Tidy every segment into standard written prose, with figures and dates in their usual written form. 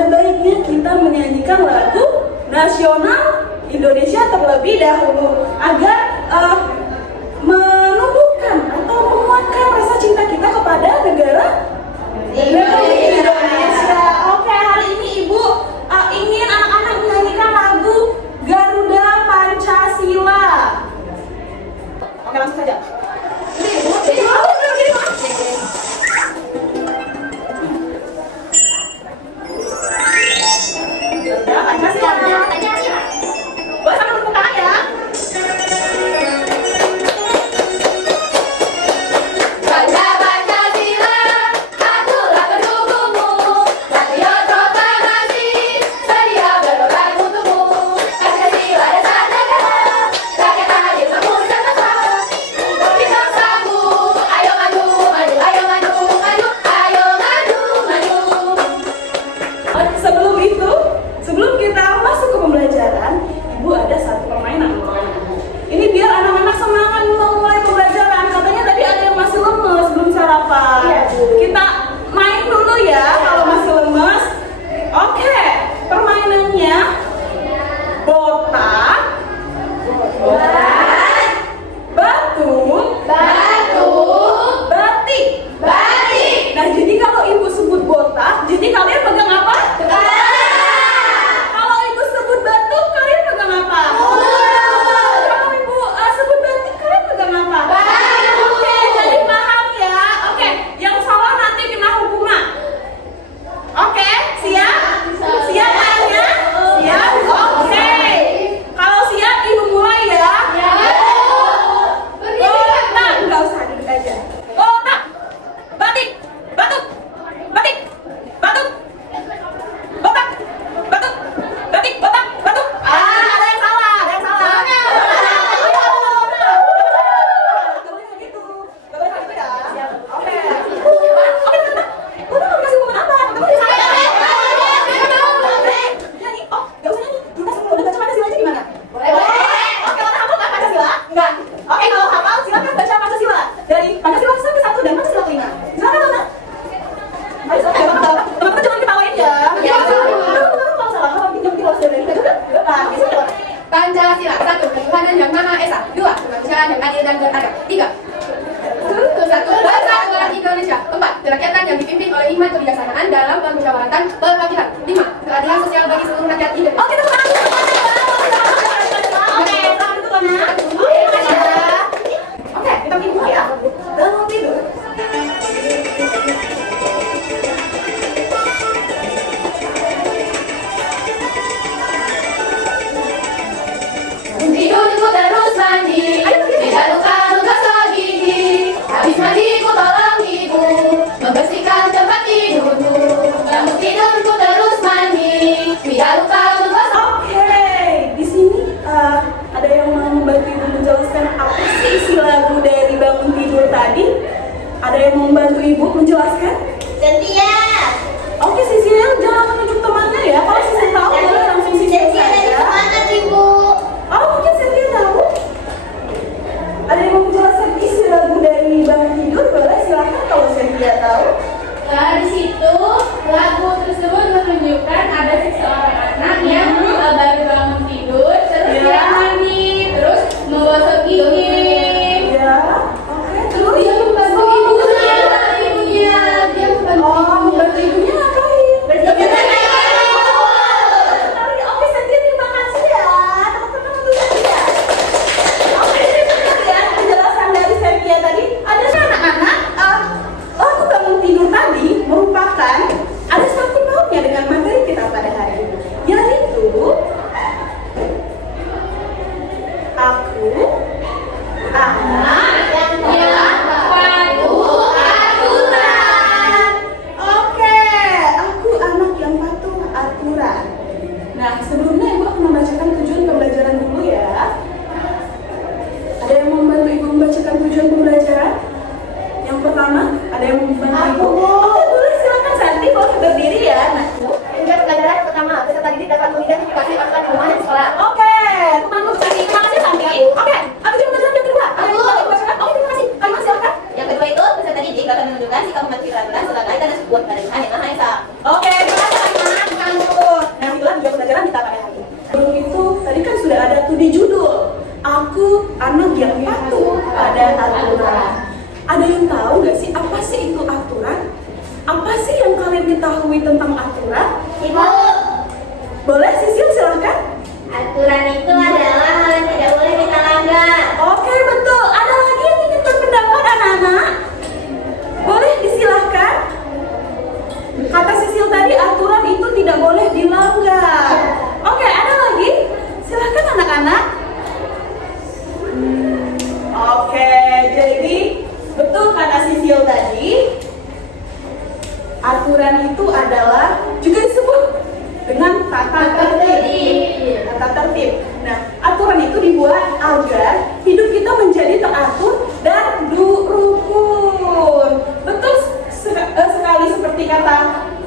ada baiknya kita menyanyikan lagu nasional Indonesia terlebih dahulu agar menumbuhkan atau menguatkan rasa cinta kita kepada negara Indonesia. Oke, hari ini Ibu ingin anak-anak menyanyikan lagu Garuda Pancasila. Oke, langsung saja. Kita main dulu ya kalau masih lemes. Oke, permainannya botak, batu, batik. Nah, jadi kalau Ibu sebut botak, jadi kalian pegang apa? Kalau Ibu sebut batu, kalian pegang apa? Kalau Ibu sebut batik, kalian pegang apa? Oke, jadi paham ya. Oke, yang salah nanti kena hukuman. Oke, siap? Siap mainnya? Siap? Oke. Kalau siap, Ibu mulai ya. Botak, nggak usah duduk aja. Botak, batik, batuk, batik, batuk, botak, batuk, batik, botak, batuk. Ada yang salah, ada yang salah. Gak boleh gitu ya. Oke. Udah kasih momen apa? Nyanyi. Oh, gak usah nyanyi. Kita sebelum udah baca Pancasila aja gimana? Boleh. Oke, kalau hafal kan Pancasila? Enggak. Oke, kalau hafal silakan baca Pancasila. Dari Pancasila 1 dan Pancasila 5. Silakan, Mama. Ayo, silakan. Teman-teman jangan ketawain ya. Kalau salah, kalau jangan dikeluas dari kita. Nah, bisa. Pancasila 1. Ketuhanan yang Maha Esa. 2. Kemanusiaan yang adil dan beradab. 3. Kesatuan bangsa negara Indonesia. 4. Kerakyatan yang dipimpin oleh hikmat kebijaksanaan dalam permusyawaratan perwakilan. 5. Keadilan sosial bagi seluruh rakyat Indonesia. Oke, teman-teman. Oke, selamat itu, Mama. Oke, kita tidur ya. Bangun tidur. Tidurku terus mandi, tidak luka-luka segigi. Habis mandiku tolong ibu membersihkan tempat tidurku. Kamu tidurku terus mandi, tidak luka-luka. Oke, di sini ada yang mau membantu Ibu menjelaskan apa sih isi lagu dari bangun tidur tadi? Ada yang mau membantu Ibu menjelaskan? Cynthia. Oke, Sisil, jangan menunjuk temannya ya. Kalau Sisil tahu, boleh langsung Sisil Cynthia dari saja. mana, Ibu? Oh, mungkin Sisil tahu. Ada yang mau menjelaskan isi lagu dari bangun tidur? Boleh, silakan kalau Cynthia tahu. Dari situ lagu tersebut menunjukkan ada seseorang anak yang baru bangun tidur, terus Ya. dia mandi, terus menggosok gigi. Ya, oke. Terus Dia membantu ibunya, dia membantu membantu ibunya ngapain? bersihkan. Oke, Cynthia, terima kasih ya. Teman-teman untuk Cynthia. Oke, ini benar ya penjelasan dari Cynthia tadi. Ada anak-anak, lagu bangun tidur tadi merupakan ada sangkut pautnya dengan materi kita pada hari ini, yaitu aku anak yang patuh aturan. Oke, aku anak yang patuh aturan. Nah, sebelumnya Ibu akan membacakan tujuan pembelajaran dulu ya. Ada yang mau membantu Ibu membacakan tujuan pembelajaran? Yang pertama, ada yang mau membantu Ibu? Oke, boleh silakan Santi, boleh berdiri ya. Nah, Tujuan pembelajaran pertama, peserta didik dapat mengidentifikasi aturan di rumah dan sekolah. oke, teman-teman Santi, terima kasih Santi. Oke, tujuan pembelajaran yang kedua. Ada yang mau membacakan? Oke, terima kasih. Kalimat silakan. Yang kedua itu, peserta didik dapat menunjukkan sikap mematuhi peraturan sebagai tanda sebuah kepada Tuhan yang Maha Esa. Oke, terima kasih Kalimat. ingin ketahui tentang aturan? Ibu, Boleh, Sisil, silahkan. aturan itu adalah hal yang tidak boleh kita langgar. Oke, betul. Ada lagi yang ingin berpendapat, anak-anak? Boleh disilahkan. Kata Sisil tadi, aturan itu tidak boleh dilanggar. Oke, ada lagi? Silahkan, anak-anak. Oke, jadi betul kata Sisil tadi. Aturan itu adalah juga disebut dengan tata tertib. Tata tertib. Nah, aturan itu dibuat agar hidup kita menjadi teratur dan rukun. Betul sekali seperti kata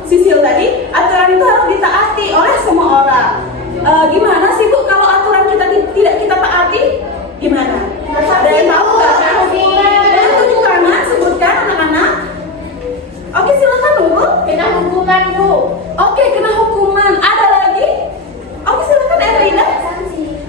Sisil tadi, aturan itu harus ditaati oleh semua orang. Gimana sih Bu kalau aturan kita tidak kita taati? Gimana? Ada yang tahu nggak? Dari tunjuk tangan, sebutkan anak-anak. Oke, silakan Nurul. Kena hukuman, Bu. Oke, kena hukuman. Ada lagi? Oke, silakan Erina.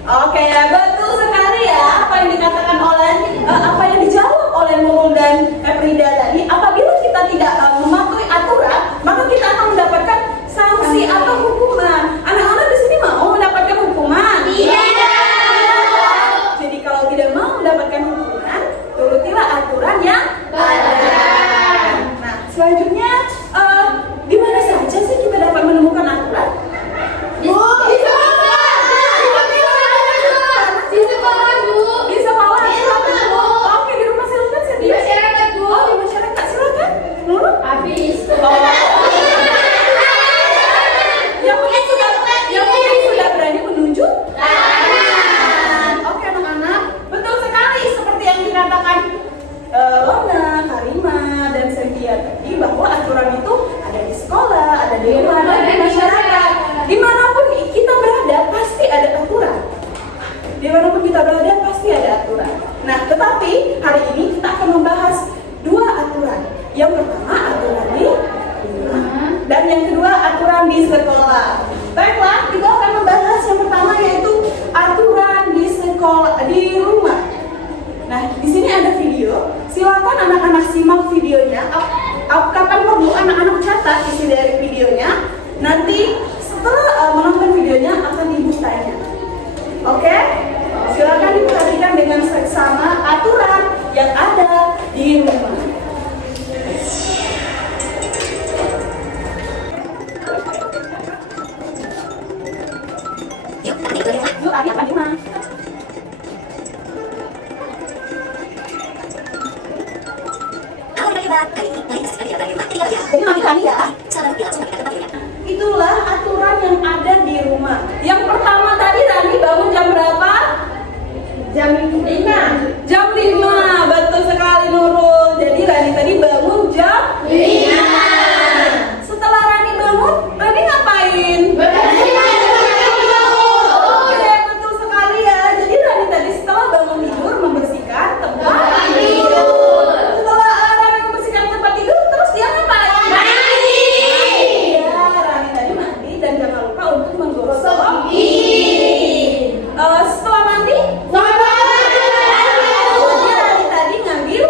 Oke, ya betul sekali ya apa yang dikatakan oleh apa yang dijawab oleh Nurul dan Efrida tadi. Apabila kita tidak mematuhi aturan, maka kita akan mendapatkan sanksi atau hukuman. Anak-anak di sini mau mendapatkan hukuman? Iya. Jadi kalau tidak mau mendapatkan hukuman, turutilah aturan yang ada. Nah, selanjutnya di mana saja sih kita dapat menemukan aturan? Di sekolah, Bu. Di sekolah. Di rumah. Oke, di rumah silakan Di Cynthia. masyarakat, Bu. Oh, di masyarakat silakan. Nurul. Habis. Yang mungkin sudah berani menunjuk. Oke, anak-anak, betul sekali seperti yang dikatakan Lona, Karima, dan Cynthia tadi bahwa aturan itu ada di sekolah, ada di rumah, ada di masyarakat. Dimanapun kita berada pasti ada aturan. Dimanapun kita berada pasti ada aturan. Nah, tetapi hari ini kita akan membahas dua aturan. Yang pertama aturan di rumah dan yang kedua aturan di sekolah. Baiklah, kita akan membahas yang pertama yaitu aturan di sekolah di rumah. Nah, di sini ada video. Silakan anak-anak simak videonya. Kapan perlu anak-anak catat isi dari videonya. Nanti setelah menonton videonya akan ibu tanya. Oke? Silakan diperhatikan dengan seksama aturan yang ada di rumah. Yuk, adik-adik mah. Jadi mati ya. Itulah aturan yang ada di rumah. Yang pertama tadi Rani bangun jam berapa? Jam 5. Jam 5, betul sekali Nurul. Jadi Rani tadi bangun jam 5. Setelah Rani bangun, Rani ngapain? Oke, betul sekali ya. Jadi Rani tadi setelah bangun tidur membersihkan tempat tidur. Setelah Rani membersihkan tempat tidur, terus dia ngapain? Ya, Rani tadi mandi dan jangan lupa untuk menggosok gigi. Setelah mandi, Rani tadi ngambil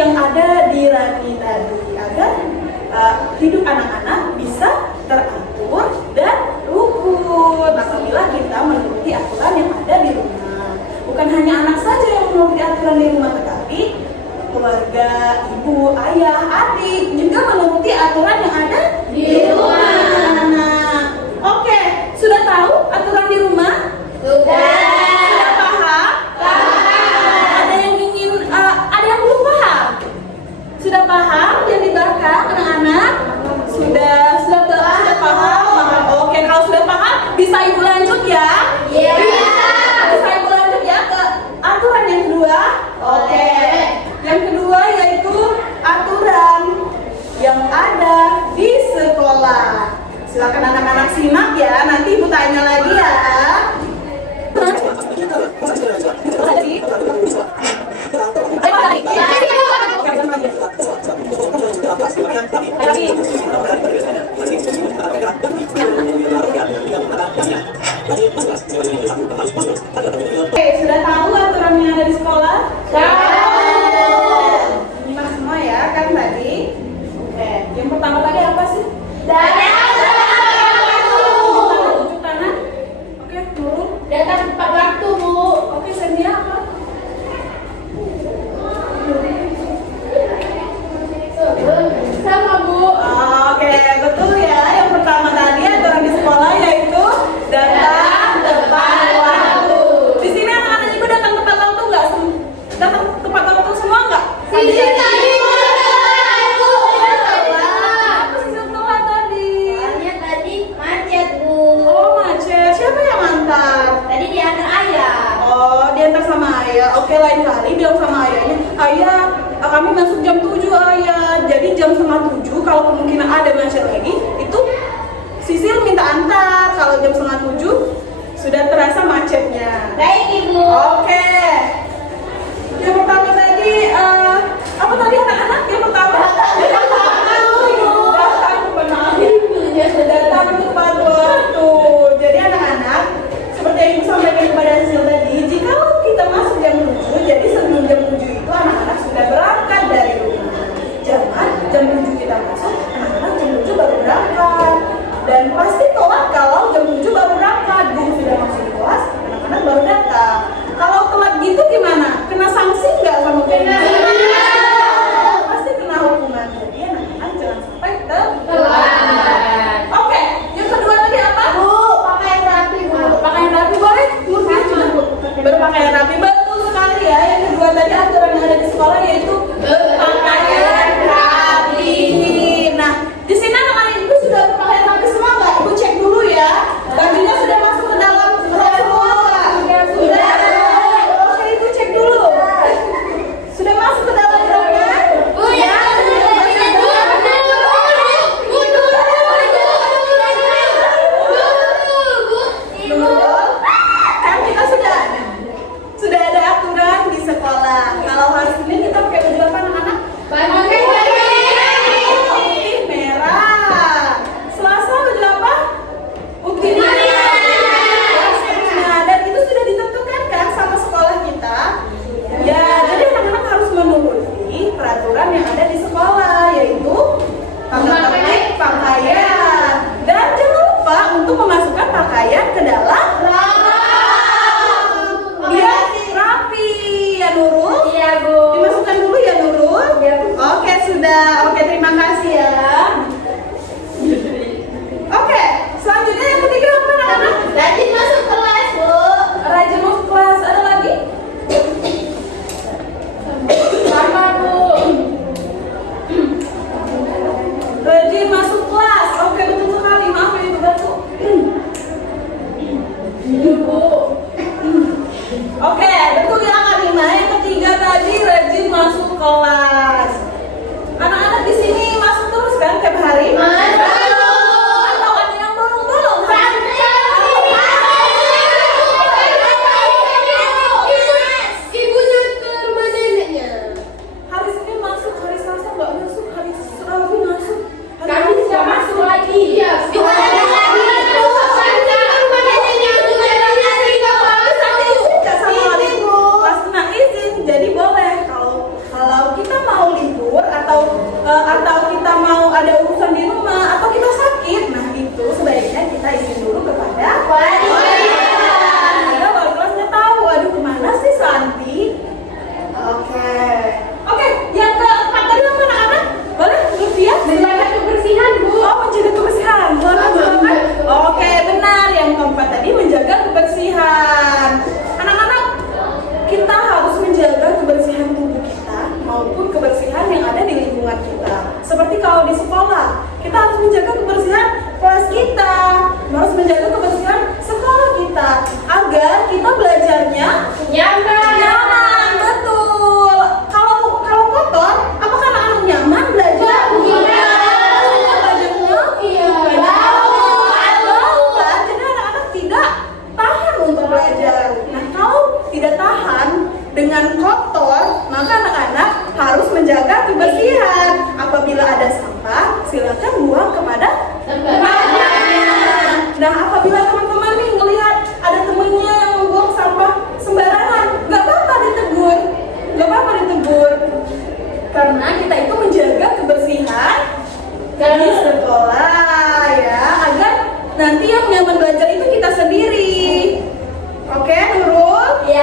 yang ada di Rani tadi agar hidup anak-anak bisa teratur dan rukun apabila kita menuruti aturan yang ada di rumah. Bukan hanya anak saja yang menuruti aturan di rumah, tetapi keluarga, ibu, ayah, adik juga menuruti aturan yang ada di rumah. Oke, sudah tahu aturan di rumah? Sudah paham? Ada yang ingin, ada yang belum paham? Sudah paham yang di belakang anak-anak? Sudah paham? Oke, kalau sudah paham bisa ibu lanjut ya? Bisa ibu lanjut ya ke aturan yang kedua? Oke. Yang kedua yaitu aturan yang ada di sekolah. Silakan anak-anak simak ya, nanti ibu tanya lagi ya. Oke, sudah tahu aturan yang ada di sekolah? Nyimak semua ya kan tadi? Oke, yang pertama tadi apa sih? Tunjuk tangan. Oke, turun. Datang tepat waktu, Bu. Oke, Sandia apa? Sama, Bu. Oke, betul ya. Yang pertama tadi aturan di sekolah yaitu datang tepat waktu. Di sini anak-anak ibu datang tepat waktu nggak? Datang tepat waktu semua nggak? Apa sih yang telat tadi? Soalnya tadi macet, Bu. Oh, macet. Siapa yang antar? Tadi diantar ayah. Oh, diantar sama ayah. Oke, lain kali bilang sama ayahnya, ayah, kami masuk jam 7 ayah. Jadi jam 6:30 kalau kemungkinan ada macet lagi, itu Sisil minta antar. Kalau jam 6:30 sudah terasa macetnya. Baik, Ibu. Oke. Yang pertama tadi apa tadi anak-anak? Yang pertama datang tepat waktu. Jadi anak-anak, seperti yang ibu sampaikan kepada Sisil tadi, jika kita masuk jam 7, jadi sebelum jam 7 itu anak-anak sudah berangkat dari rumah. Jangan jam 7 kita masuk, anak-anak jam 7 baru berangkat. Dan pasti telat kalau jam 7 baru berangkat. Guru sudah masuk di kelas, anak-anak baru datang. Kalau telat gitu gimana? Kena sanksi nggak sama guru? Pasti kena hukuman. Jadi anak-anak jangan sampai telat. Oke, yang kedua tadi apa? Bu, pakaian rapi, Bu. Pakaian rapi boleh? Murni berpakaian rapi, betul sekali ya. Yang kedua tadi aturan yang ada di sekolah yaitu berpakaian rapi. Nah, di sini anak-anak ibu sudah berpakaian rapi semua nggak? Ibu cek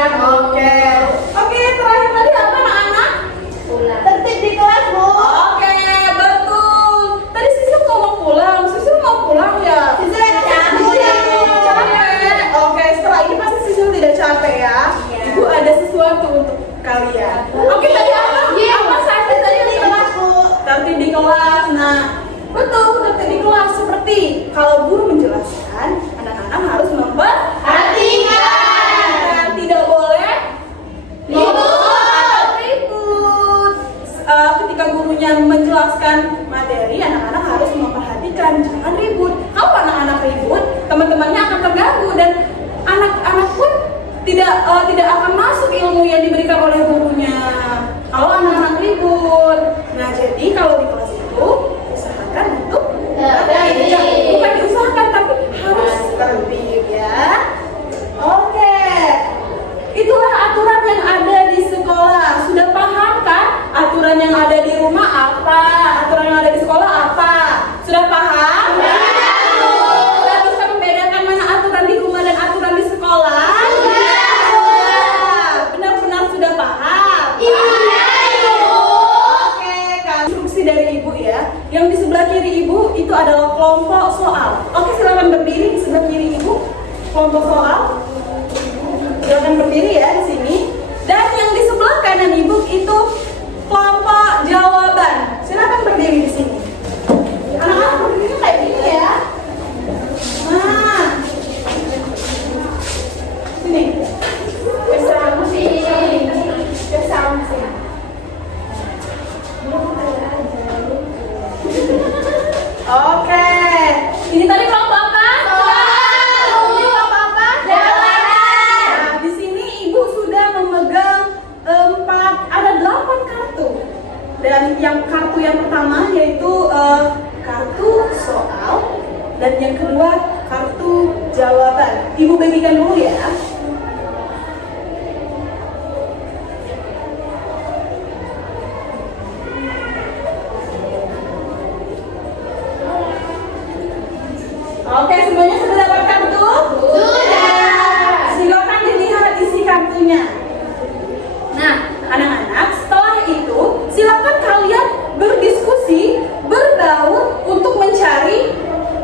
Oke. Oke, terakhir tadi apa anak-anak? Tertib di kelas, Bu. Oke, betul. Tadi Sisil ngomong pulang. Sisil mau pulang ya? Sisil ada capek. Capek. Oke, setelah ini pasti Sisil tidak capek ya. Iya. Ibu ada sesuatu untuk kalian. Oke, tadi apa? Apa saya tadi Di kelas, Bu. tertib di kelas. Nah, betul, tertib di kelas seperti kalau guru menjelaskan, anak-anak harus memperhatikan. Tidak boleh ribut. Ketika gurunya menjelaskan materi, anak-anak harus memperhatikan, jangan ribut. Kalau anak-anak ribut, teman-temannya akan terganggu dan anak-anak pun tidak akan masuk ilmu yang diberikan oleh gurunya. Kalau anak-anak ribut, nah jadi kalau di kelas itu usahakan untuk bukan diusahakan tapi harus tertib ya. Oke. Itulah aturan yang ada di sekolah. Sudah paham kan? Aturan yang ada di rumah apa? Aturan yang ada di sekolah apa? Sudah paham? Sudah bisa membedakan mana aturan di rumah dan aturan di sekolah? Benar-benar sudah paham? Oke, kan instruksi dari ibu ya. Yang di sebelah kiri ibu itu adalah kelompok soal. Oke, silakan berdiri di sebelah kiri ibu. Kelompok soal. Silakan berdiri ya di sini. Dan yang di sebelah kanan ibu itu kelompok jawaban. Silakan berdiri di sini. Anak-anak berdiri kayak gini ya. Nah, sini. Oke. Ini tadi kelompok apa? Ini kelompok apa? Nah, di sini ibu sudah memegang 8 kartu. Dan yang kartu yang pertama yaitu kartu soal dan yang kedua kartu jawaban. Ibu bagikan dulu ya. Oke, semuanya sudah dapat kartu? Sudah. Silakan dilihat isi kartunya. Nah, anak-anak, setelah itu silakan kalian berdiskusi, berbaur untuk mencari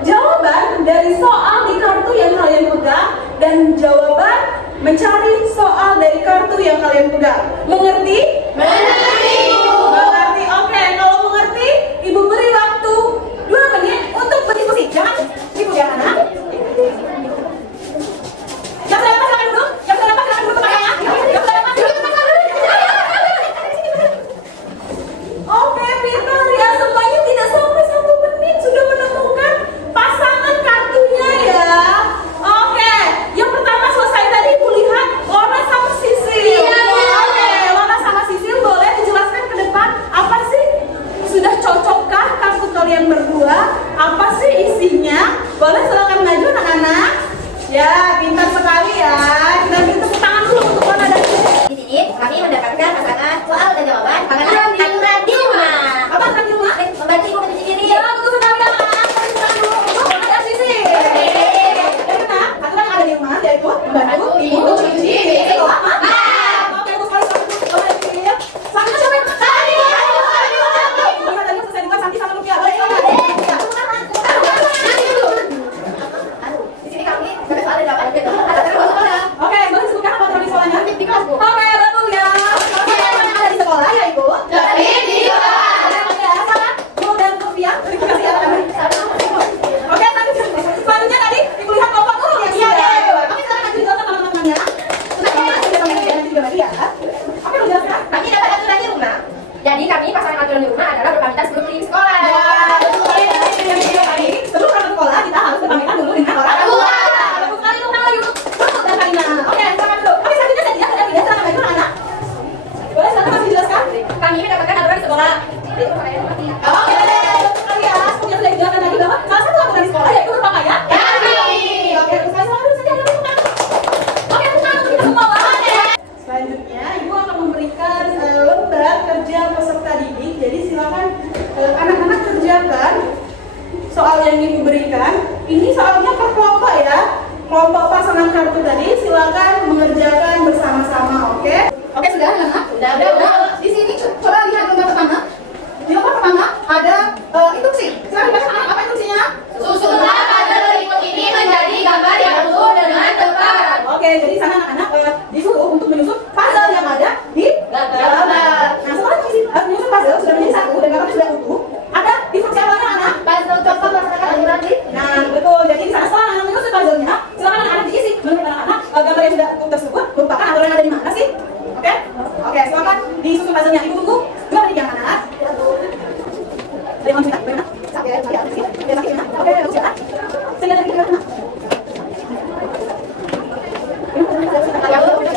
jawaban dari soal di kartu yang kalian pegang dan jawaban mencari soal dari kartu yang kalian pegang. Mengerti? Mengerti, Bu. Mengerti. Oke, kalau mengerti, Ibu beri waktu 2 menit untuk berdiskusi. Jangan ribut ya, anak. Yang sudah dapat silakan duduk. Yang sudah dapat silakan duduk tempatnya. Yang sudah dapat duduk tempatnya. Oke, pintar ya. Semuanya tidak sampai 1 menit sudah menemukan pasangan kartunya ya. Oke, yang pertama selesai tadi Ibu lihat Lona sama Sisil. Oke, Lona sama Sisil boleh dijelaskan ke depan apa sih? Sudah cocokkah kartu kalian berdua? Apa sih isinya? Boleh silakan maju anak-anak. Ya, pintar sekali ya. Kita beri tepuk tangan dulu untuk Lona dan Sisil. Di sini kami mendapatkan pasangan soal dan jawaban pasangan aturan di rumah. Apa kan di rumah? Membantu ibu mencuci diri. Ya, betul sekali anak-anak. Mari kita dulu untuk Lona dan Sisil. Yang mana? Aturan yang ada di rumah yaitu membantu ibu mencuci diri setelah makan. Oke, itu sekali satu Lona dan Sisil. Santi siapa yang Santi? Lihat tadi selesai dua Santi sama Lucia. Boleh silakan. Di sini kami ada soal dan jawaban. Ada terus sekolah. Oke, boleh sebutkan apa aturan di sekolahnya? Di kelas, Bu. Oke, betul ya. Oke, aturan yang ada di sekolah ya Ibu. Tertib di kelas. Oke, sama Bu dan Sofia. Terima kasih anak-anak. Oke, selanjutnya tadi Ibu lihat kelompok dulu ya. Iya, iya. Oke, silakan maju dijelaskan sama teman-temannya. Oke, lu jelaskan. Kami dapat aturan di rumah. Jadi kami pasangan aturan di rumah adalah berpamitan sebelum pergi ke sekolah. Ya, betul sekali. Yang video tadi, sebelum berangkat sekolah kita harus berpamitan dulu dengan orang tua. Betul sekali, lu kenal yuk. Betul dan Karina. Oke, silakan dulu. Oke, selanjutnya saya tidak silakan maju anak. Boleh silakan masih dijelaskan? Kami mendapatkan aturan di sekolah. Oke, betul sekali ya. Seperti yang sudah dijelaskan tadi bahwa salah satu aturan di sekolah yaitu berpakaian. Oke, betul sekali. Selamat saja ada bukan. Oke, bukan untuk kita semua. Selanjutnya, Ibu akan memberikan lembar kerja peserta didik. Jadi silakan anak-anak kerjakan soal yang Ibu berikan. Ini soalnya per kelompok ya. Kelompok pasangan kartu tadi silakan mengerjakan bersama-sama. udah. Di sini coba lihat gambar pertama. Di gambar pertama ada instruksi. Silakan dibacakan apa instruksinya? Susunlah puzzle berikut ini menjadi gambar yang utuh dengan tepat. Oke, jadi sana anak-anak disuruh untuk menyusun puzzle yang ada di gambar. Nah, setelah menyusun puzzle sudah menjadi satu dan gambarnya sudah utuh, ada instruksi apanya anak? Puzzle contoh masyarakat lagi. Nah, betul. Jadi di sana setelah anak menyusun puzzle-nya, silakan anak-anak diisi menurut anak-anak gambar yang sudah utuh tersebut merupakan aturan yang ada di mana sih? Oke? Oke, silakan disusun puzzle-nya. Ibu tunggu. Gambar di anak-anak. Ada yang mau cerita? Bagaimana? Oke, bagus ya. Sehingga dari kita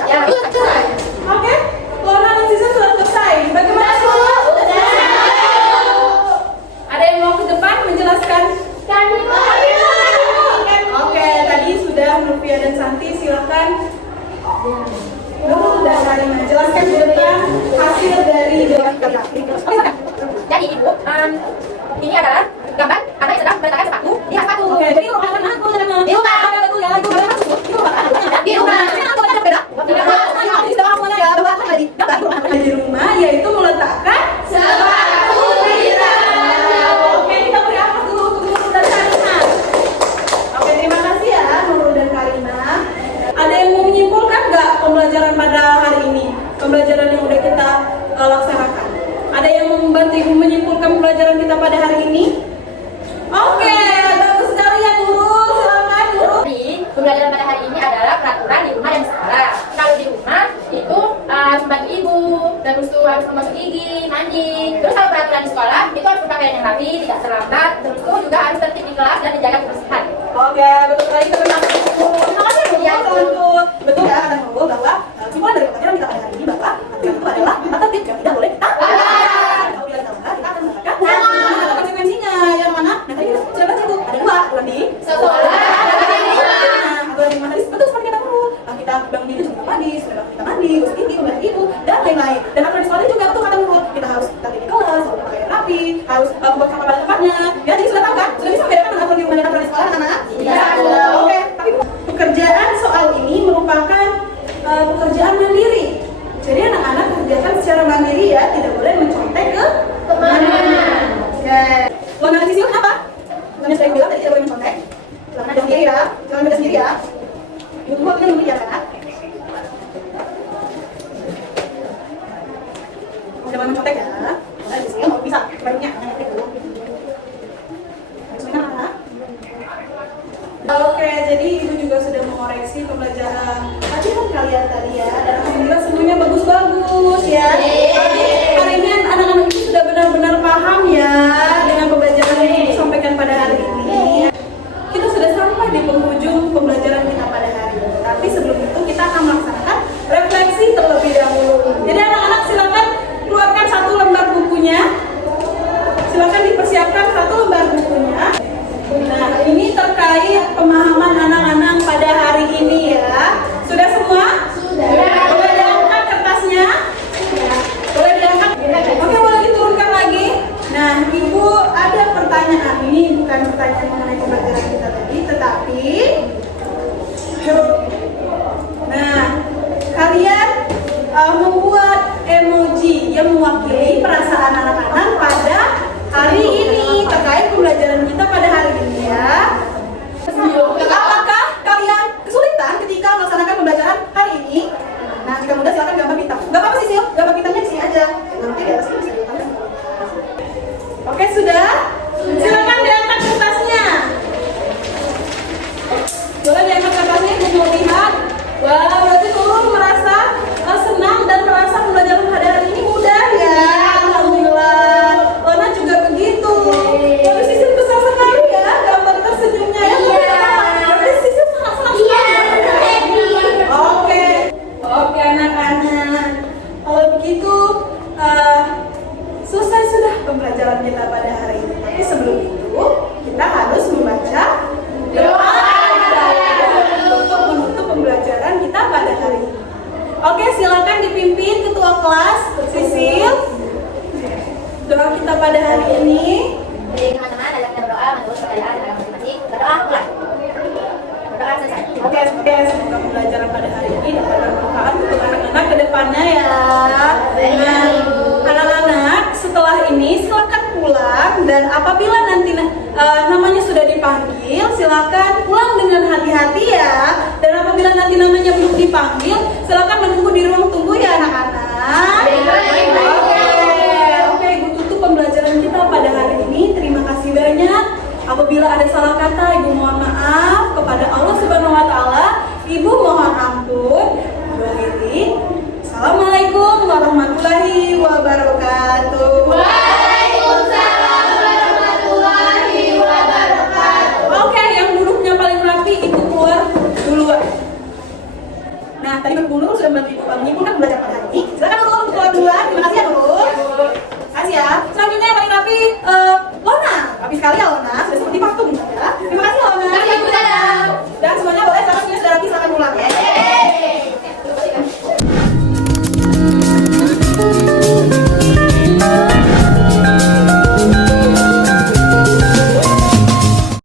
Ya, betul. Oke, warna dan sisa sudah selesai. Bagaimana semua? Ada yang mau ke depan menjelaskan? Oke, tadi sudah Nurfia dan Santi, silakan. Nurul dan Karima, jelaskan ke depan hasil dari jawaban kita. Jadi ibu, ini adalah gambar anak yang sedang meletakkan sepatu di atas sepatu. Oke, jadi merupakan aku dan Di rumah. betul ya, itu gambar tersebut. Itu merupakan aku dan Di rumah. Ini aku ada beda. Tidak sudah kamu ya, bahwa tadi gambar di rumah yaitu meletakkan Sepatu di sana. Oke, kita beri aplaus dulu untuk Nurul dan Karima. Oke, terima kasih ya Nurul dan Karima. Ada yang mau menyimpulkan nggak pembelajaran pada hari ini? Pembelajaran yang udah kita laksanakan. Ada yang mau membantu ibu menyimpulkan pembelajaran kita pada hari ini? Oke, bagus sekali ya Nurul. Silakan Nurul. Jadi, pembelajaran pada hari ini adalah peraturan di rumah dan di sekolah. Kalau di rumah itu harus membantu ibu, terus tuh harus memasuk gigi, mandi. Terus kalau peraturan di sekolah itu harus berpakaian yang rapi, tidak terlambat. Terus tuh juga harus tertib di kelas dan dijaga kebersihan. Oke, betul sekali. Terima kasih Nurul. Terima kasih Nurul. Betul ya kata Nurul bahwa kesimpulan dari pembelajaran kita pada hari ini bahwa aturan itu adalah tertib yang tidak boleh kita langgar. Kalau kita langgar, kita akan mendapatkan konsekuensinya. Yang mana? Nah, tadi kita sudah baca itu ada dua aturan di Sekolah ada di rumah. aturan di mana betul seperti kata Nurul. Kita bangun diri sebelum mandi, setelah kita mandi, gosok gigi, membantu ibu dan lain-lain. Dan aturan di sekolah juga betul kata Nurul. Kita harus tertib di kelas, harus berpakaian rapi, harus membuat kamar pada tempatnya. Ya, jadi sudah tahu kan? Sudah bisa membedakan mana aturan di rumah dan aturan di sekolah, anak-anak? Iya. Oke, tapi pekerjaan soal ini merupakan pekerjaan mandiri. Jadi anak-anak kerjakan secara mandiri ya, tidak boleh mencontek ke Kemana? Oke. Warna di sini apa? Warna saya bilang tadi tidak boleh mencontek. Silakan ada sendiri ya, silakan beda sendiri ya. Ibu tunggu kita nunggu ya kan? Jangan mencontek ya. Nah, di sini kalau bisa barunya jangan dulu. Oke, jadi ibu juga sudah mengoreksi pembelajaran tadi kan kalian tadi ya, dan alhamdulillah semuanya bagus-bagus ya. Jadi hari ini anak-anak itu sudah benar-benar paham ya dengan pembelajaran yang ibu sampaikan pada hari ini. Kita sudah sampai di penghujung pembelajaran kita pada hari ini. Tapi sebelum itu kita akan melaksanakan refleksi terlebih dahulu. Jadi anak-anak silakan keluarkan satu lembar bukunya. Silakan dipersiapkan satu lembar bukunya. Nah, ini terkait pemahaman anak-anak pada hari ini ya. Sudah semua? Sudah. Boleh diangkat kertasnya? Boleh diangkat? Oke, boleh diturunkan lagi. Nah, Ibu ada pertanyaan. Ini bukan pertanyaan mengenai pembelajaran kita tadi, tetapi nah, kalian membuat emoji yang mewakili perasaan anak-anak pada hari ini terkait pembelajaran kita pada hari ini ya. Apakah kalian kesulitan ketika melaksanakan pembelajaran hari ini? Nah, jika mudah silakan gambar bintang. Gak apa-apa sih, Sil. Gambar bintangnya di sini aja. Nanti di atas ini bisa diletakkan. Oke, sudah? Silakan diangkat kertasnya. Boleh diangkat kertasnya, Ibu mau lihat. Wah, berarti Nurul merasa senang dan merasa pembelajaran pada hari ini mudah ya. Alhamdulillah. Lona juga begitu. Tapi Sisil besar sekali ya gambar tersenyumnya ya. Berarti Sisil sangat senang sekali. Oke anak-anak. Kalau begitu selesai sudah pembelajaran kita pada hari ini. Tapi sebelum itu kita harus membaca doa untuk menutup pembelajaran kita pada hari ini. Oke, silakan dipimpin ketua kelas Sisil. Doa kita pada hari ini. Jadi teman-teman, ajak kita berdoa menurut percayaan agama masing-masing. Berdoa mulai. Berdoa selesai. Oke, semoga pembelajaran pada hari ini dapat bermanfaat untuk anak-anak ke depannya ya. dan apabila nanti namanya sudah dipanggil, silakan pulang dengan hati-hati ya. Dan apabila nanti namanya belum dipanggil, silakan menunggu di ruang tunggu ya anak-anak. Oke, Ibu tutup pembelajaran kita pada hari ini. Terima kasih banyak. Apabila ada salah kata, Ibu mohon maaf kepada Allah Subhanahu wa taala. Ibu mohon ampun. Ibu akhiri. Assalamualaikum warahmatullahi wabarakatuh. Waalaikumsalam warahmatullahi wabarakatuh. Oke, yang duduknya paling rapi Ibu keluar duluan. Nah, tadi Ibu Nurul sudah membantu Ibu menyimpulkan belajar pada hari ini.